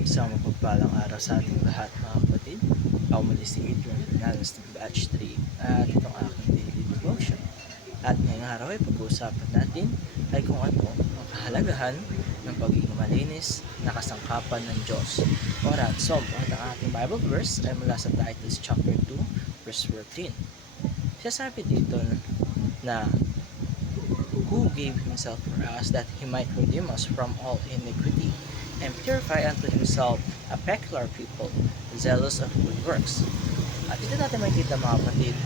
Isang mapagpalang araw sa ating lahat mga kapatid. Ako muli si Adrian Fernandez ng Batch 3 at itong aking daily devotion. At ngayong araw ay pag-uusapan natin ay kung ano ang kahalagahan ng pagiging malinis na kasangkapan ng Diyos o ransom. At ang ating Bible verse ay mula sa Titus chapter 2 verse 14. Sasabi dito na who gave himself for us that he might redeem us from all iniquity and purify unto himself a peculiar people, zealous of good works. At dito natin makikita mga kapatid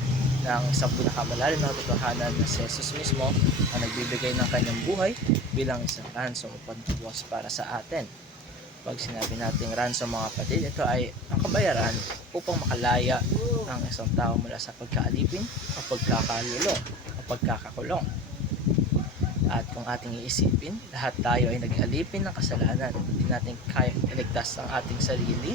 na ang isang pinakamalalim na katotohanan na si Jesus mismo ang nagbibigay ng kanyang buhay bilang isang ransom o pagbuwas para sa atin. Pag sinabi nating ransom mga kapatid, ito ay ang kabayaran upang makalaya ang isang tao mula sa pagkaalipin o pagkakalulong o pagkakakulong. At kung ating iisipin, lahat tayo ay nag-alipin ng kasalanan. Hindi natin kayang iligtas ang ating sarili.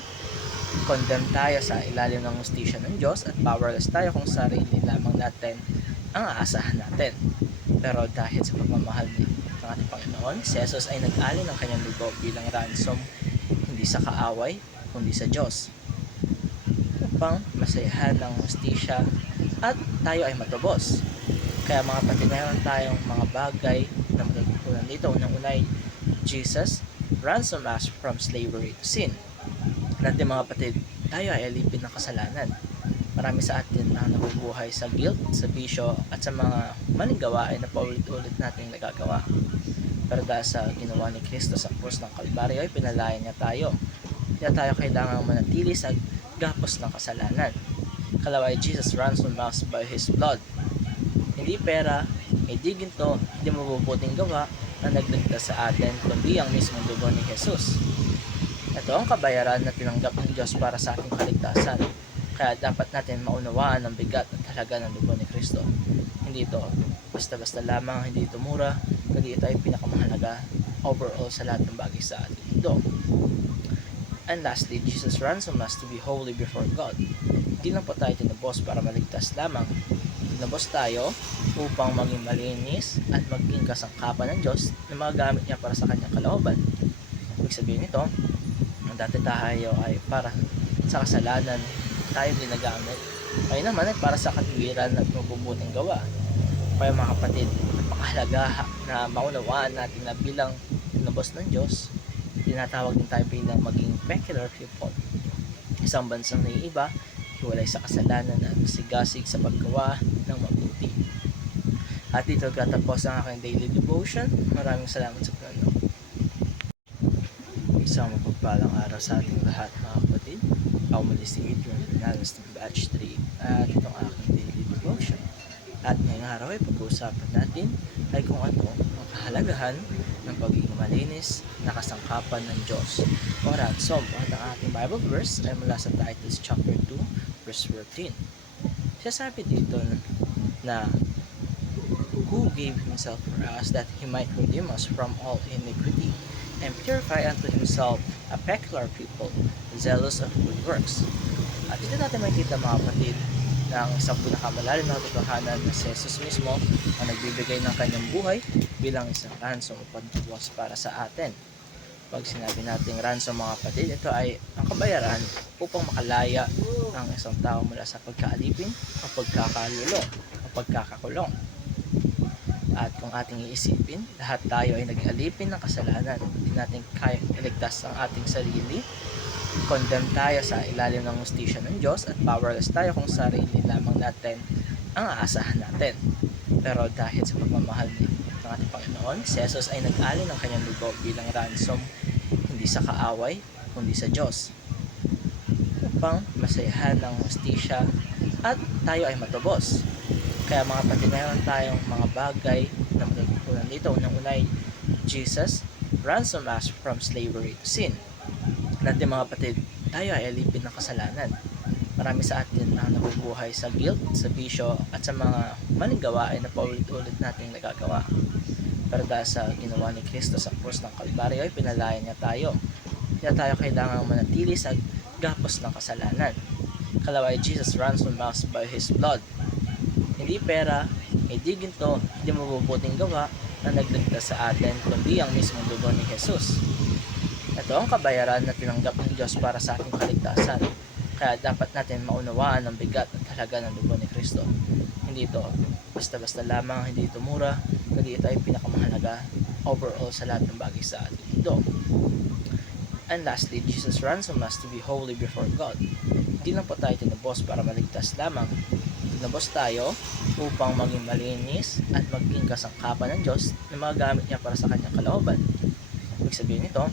Condemn tayo sa ilalim ng hustisya ng Diyos at powerless tayo kung sarili lamang natin ang aasahan natin. Pero dahil sa pagmamahal ng ating Panginoon, si Jesus ay nag-alin ng kanyang dugo bilang ransom, hindi sa kaaway, kundi sa Diyos, upang masayahan ng hustisya at tayo ay matubos. Kaya mga kapatid, mayroon tayong mga bagay na matutunan dito. Unang-unay, Jesus ransom us from slavery to sin. Natin mga kapatid, tayo ay alipin ng kasalanan. Marami sa atin ang nabubuhay sa guilt, sa bisyo, at sa mga maling gawain na paulit-ulit nating nagagawa. Pero dahil sa ginawa ni Kristo sa krus ng Kalbaryo, ay pinalaya niya tayo. Kaya tayo kailangang manatili sa gapos ng kasalanan. Kalaway, Jesus ransom us by His blood. Hindi pera, hindi ginto, hindi mabubuting gawa na nagligtas sa atin, kundi ang mismong dugo ni Jesus. Ito ang kabayaran na tinanggap ng Diyos para sa ating kaligtasan. Kaya dapat natin maunawaan ang bigat at halaga ng dugo ni Kristo. Hindi ito basta-basta lamang, hindi ito mura, kundi ito ay pinakamahalaga overall sa lahat ng bagay sa ating mundo. And lastly, Jesus ransom us to be holy before God. Hindi lang po tayo tinubos para maligtas lamang. Tinubos tayo upang maging malinis at maging kasangkapan ng Diyos na magagamit niya para sa kanyang kalooban. Ibig sabihin nito, ang dati tayo ay para sa kasalanan tayo ginagamit. Ngayon naman ay para sa katwiran at mabubuting gawa. Kaya mga kapatid, napakahalaga na maunawaan natin na bilang tinubos ng Diyos, tinatawag din tayo bilang maging peculiar people. Isang bansang naiiba, hiwalay sa kasalanan at masigasig sa paggawa ng mabuti. At dito katapos ang aking daily devotion. Maraming salamat sa panonood. Isang mapagpalang araw sa ating lahat mga kapatid. Ako muli si Adrian Fernandez ng Batch 3 at itong aking daily devotion. At ngayong araw ay pag-uusapan natin ay kung ano ang kahalagahan ng pagiging malinis na kasangkapan ng Diyos o ransom. At ang ating Bible verse ay mula sa Titus chapter 2 verse 14. Sasabi dito na who gave himself for us that he might redeem us from all iniquity and purify unto himself a peculiar people, zealous of good works. At dito natin makikita mga kapatid na ang isang pinakamalalim na katotohanan na si Jesus mismo ang nagbibigay ng kanyang buhay bilang isang ransom o pagbuwas para sa atin. Pag sinabi nating ransom mga kapatid, ito ay ang kabayaran upang makalaya ang isang tao mula sa pagkaalipin o pagkakalulong o pagkakakulong. At kung ating iisipin, lahat tayo ay nag-alipin ng kasalanan. Hindi natin kayang iligtas ang ating sarili. Condemn tayo sa ilalim ng hustisya ng Diyos at powerless tayo kung sarili lamang natin ang aasahan natin. Pero dahil sa pagmamahal ng ating Panginoon, si Jesus ay nag-alin ng kanyang dugo bilang ransom, hindi sa kaaway, kundi sa Diyos, upang masayahan ng hustisya at tayo ay matubos. Kaya mga kapatid, mayroon tayong mga bagay na matutunan dito. Unang-unay, Jesus ransom us from slavery to sin. Natin mga kapatid, tayo ay alipin ng kasalanan. Marami sa atin ang nabubuhay sa guilt, sa bisyo, at sa mga maling gawain na paulit-ulit nating nagagawa. Pero dahil sa ginawa ni Kristo sa krus ng Kalbaryo, ay pinalaya niya tayo. Kaya tayo kailangang manatili sa gapos ng kasalanan. Kalaway, Jesus ransom us by His blood. Hindi pera, hindi ginto, hindi mabubuting gawa na nagligtas sa atin, kundi ang mismong dugo ni Jesus. Ito ang kabayaran na tinanggap ng Diyos para sa ating kaligtasan. Kaya dapat natin maunawaan ang bigat at halaga ng dugo ni Kristo. Hindi ito basta-basta lamang, hindi ito mura, kundi ito ay pinakamahalaga overall sa lahat ng bagay sa ating mundo. And lastly, Jesus ransom us to be holy before God. Hindi lang po tayo tinubos para maligtas lamang. Tinubos tayo upang maging malinis at maging kasangkapan ng Diyos na magagamit niya para sa kanyang kalooban. Ibig sabihin nito,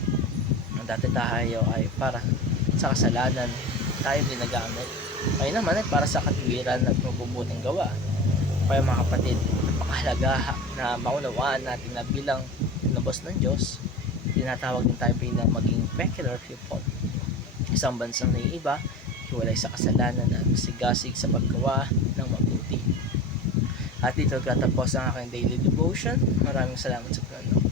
ang dati tayo ay para sa kasalanan tayo ginagamit. Ngayon naman ay para sa katwiran at mabubuting gawa. Kaya mga kapatid, napakahalaga na maunawaan natin na bilang tinubos ng Diyos, tinatawag din tayo bilang maging peculiar people. Isang bansang naiiba, hiwalay sa kasalanan at sigasig sa paggawa ng mabuti. At dito tatapos ang aking daily devotion. Maraming salamat sa panonood.